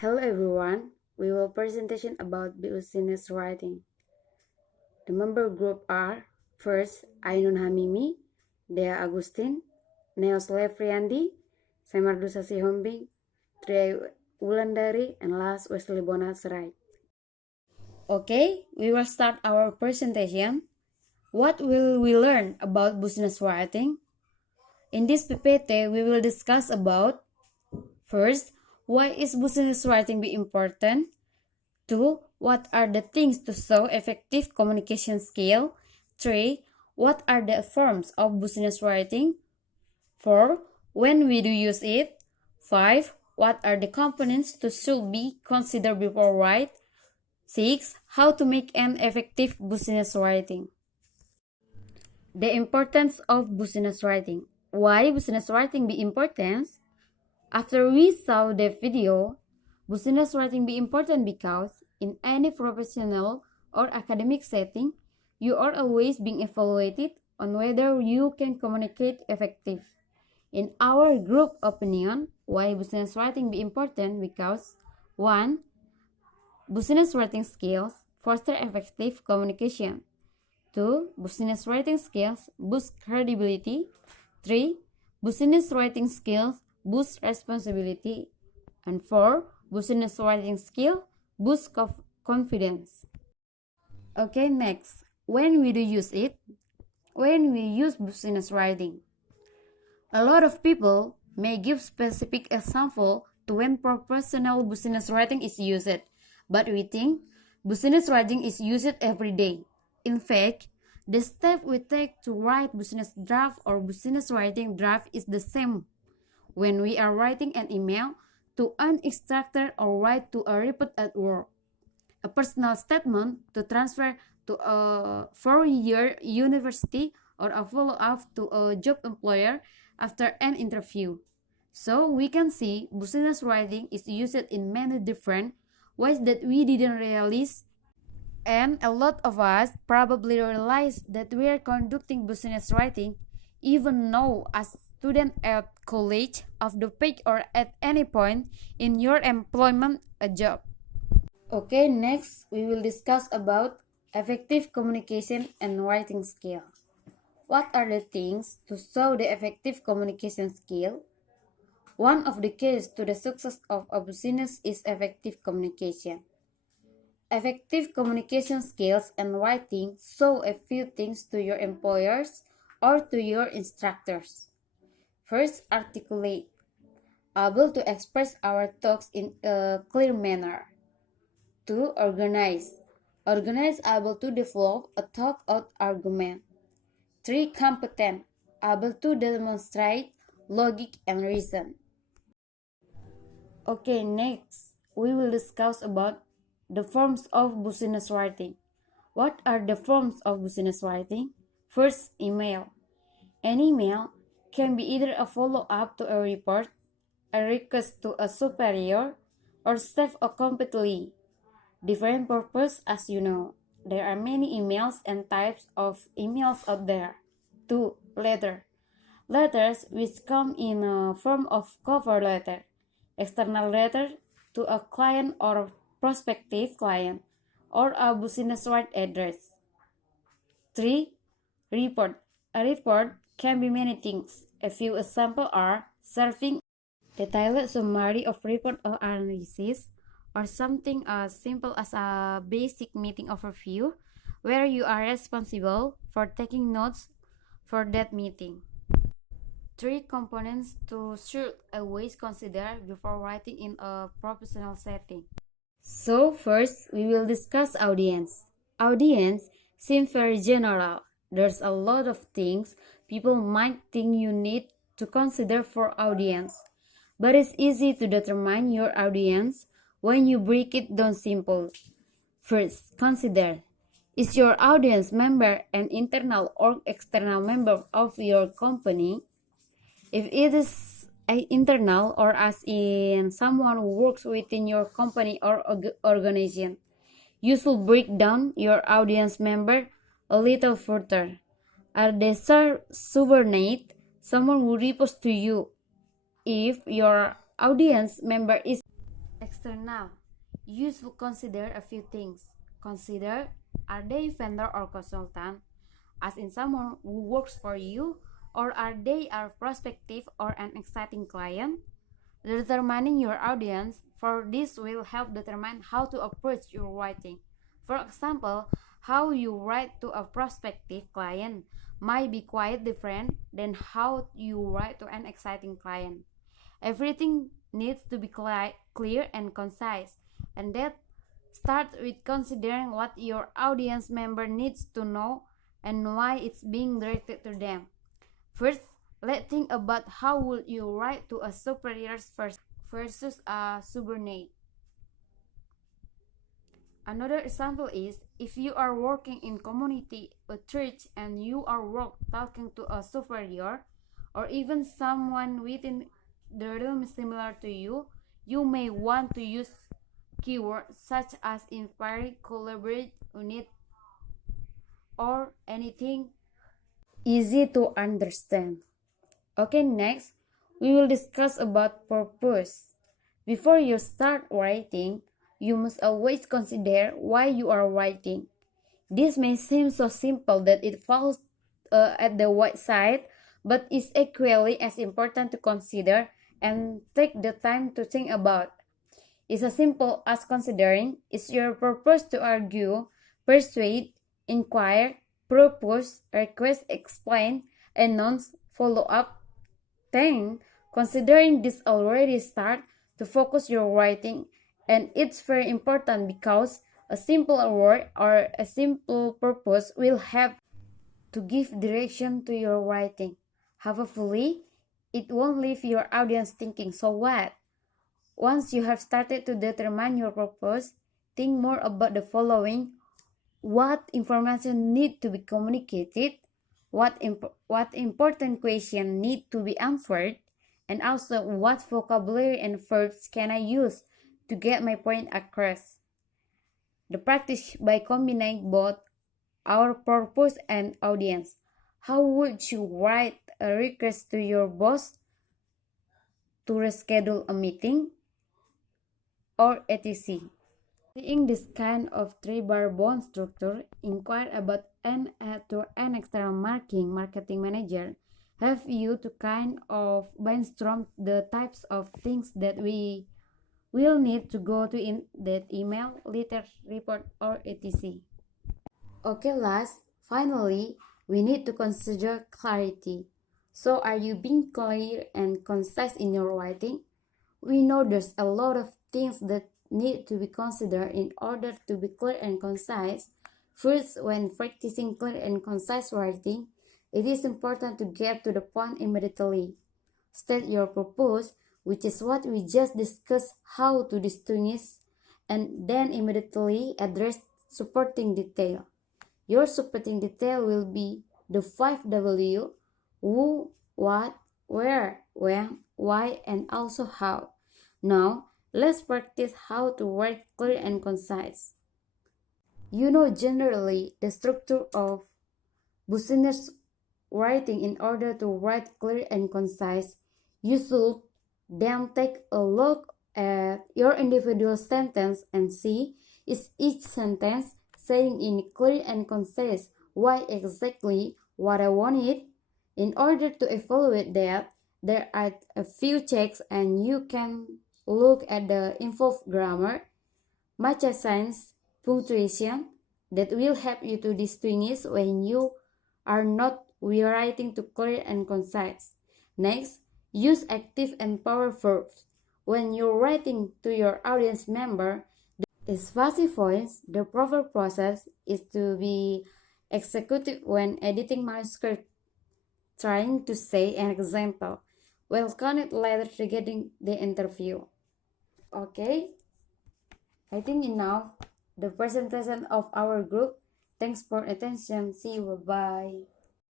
Hello everyone, we will presentation about business writing. The member group are first Ainun Hamimi, Dhea Agustin, Lefriandi, Semardusa Sihombing, Ayu Wulandari, and last Wesly Bona Sirait. Okay, we will start our presentation. What will we learn about business writing? In this PPT, we will discuss about first, why is business writing be important? 2. What are the things to show effective communication skill? 3. What are the forms of business writing? 4. When we do use it? 5. What are the components to should be considered before write? 6. How to make an effective business writing. The importance of business writing. Why business writing be important? After we saw the video, business writing be important because in any professional or academic setting, you are always being evaluated on whether you can communicate effective. In our group opinion, why business writing be important? Because 1. Business writing skills foster effective communication. 2. Business writing skills boost credibility. 3. Business writing skills boost responsibility. And 4. Business writing skill boost confidence. Okay, next. When we do use it? When we use business writing. A lot of people may give specific example to when professional business writing is used, but we think business writing is used every day. In fact, the step we take to write business draft or business writing draft is the same. When we are writing an email to an instructor or write to a report at work, a personal statement to transfer to a 4-year university, or a follow-up to a job employer after an interview. So we can see business writing is used in many different ways that we didn't realize, and a lot of us probably realize that we are conducting business writing even now as student at college, off the page, or at any point in your employment a job. Okay, next we will discuss about effective communication and writing skill. What are the things to show the effective communication skill? One of the keys to the success of a business is effective communication. Effective communication skills and writing show a few things to your employers or to your instructors. First, articulate, able to express our thoughts in a clear manner. 2. Organize, able to develop a thought-out argument. 3. Competent, able to demonstrate logic and reason. Okay, next, we will discuss about the forms of business writing. What are the forms of business writing? First, email. An email can be either a follow-up to a report, a request to a superior, or serve a completely different purpose. As you know, there are many emails and types of emails out there. 2. Letter. Letters which come in a form of cover letter, external letter to a client or prospective client, or a business wide address. 3. Report. A report can be many things. A few examples are serving detailed summary of report or analysis, or something as simple as a basic meeting overview where you are responsible for taking notes for that meeting. 3 components to should always consider before writing in a professional setting. So first, we will discuss audience. Audience seems very general. There's a lot of things people might think you need to consider for audience, but it's easy to determine your audience when you break it down simple. First, consider, is your audience member an internal or external member of your company? If it is internal, or as in someone who works within your company or organization, you should break down your audience member a little further. Are they subordinate, someone who reports to you? If your audience member is External. You should consider a few things. Consider, are they vendor or consultant, as in someone who works for you, or are they a prospective or an exciting client? Determining your audience for this will help determine how to approach your writing. For example, how you write to a prospective client might be quite different than how you write to an exciting client. Everything needs to be clear and concise, and that starts with considering what your audience member needs to know and why it's being directed to them. First, let's think about how would you write to a superior versus a subordinate. Another example is if you are working in community or church and you are talking to a superior or even someone within the realm similar to you may want to use keywords such as inspire, collaborate, unit, or anything easy to understand. Okay, next, we will discuss about purpose. Before you start writing, you must always consider why you are writing. This may seem so simple that it falls at the wayside, but is equally as important to consider and take the time to think about. It's as simple as considering is your purpose to argue, persuade, inquire, propose, request, explain, announce, follow up. Then, considering this already start to focus your writing, and it's very important because a simple word or a simple purpose will have to give direction to your writing. Hopefully, it won't leave your audience thinking, so what? Once you have started to determine your purpose, think more about the following: what information need to be communicated, what important question need to be answered, and also what vocabulary and verbs can I use to get my point across. The practice by combining both our purpose and audience. How would you write a request to your boss to reschedule a meeting or etc.? Seeing this kind of three-bar bond structure, inquire about an external marketing manager have you to kind of brainstorm the types of things that we will need to go to in that email, letter, report, or etc. Okay, finally, we need to consider clarity. So, are you being clear and concise in your writing? We know there's a lot of things that need to be considered in order to be clear and concise. First, when practicing clear and concise writing, it is important to get to the point immediately. State your purpose, which is what we just discussed how to distinguish, and then immediately address supporting detail. Your supporting detail will be the 5W: who, what, where, when, why, and also how. Now, let's practice how to write clear and concise. You know generally the structure of business writing. In order to write clear and concise, you should then take a look at your individual sentence and see is each sentence saying in clear and concise why exactly what I wanted. In order to evaluate that, there are a few checks, and you can look at the involved grammar, matcha signs, punctuation that will help you to distinguish when you are not writing to clear and concise. Next, use active and power verbs. When you're writing to your audience member, the passive voice, the proper process is to be executed when editing manuscript. Trying to say an example. We'll connect later regarding the interview. Okay, I think enough the presentation of our group. Thanks for attention. See you. Bye.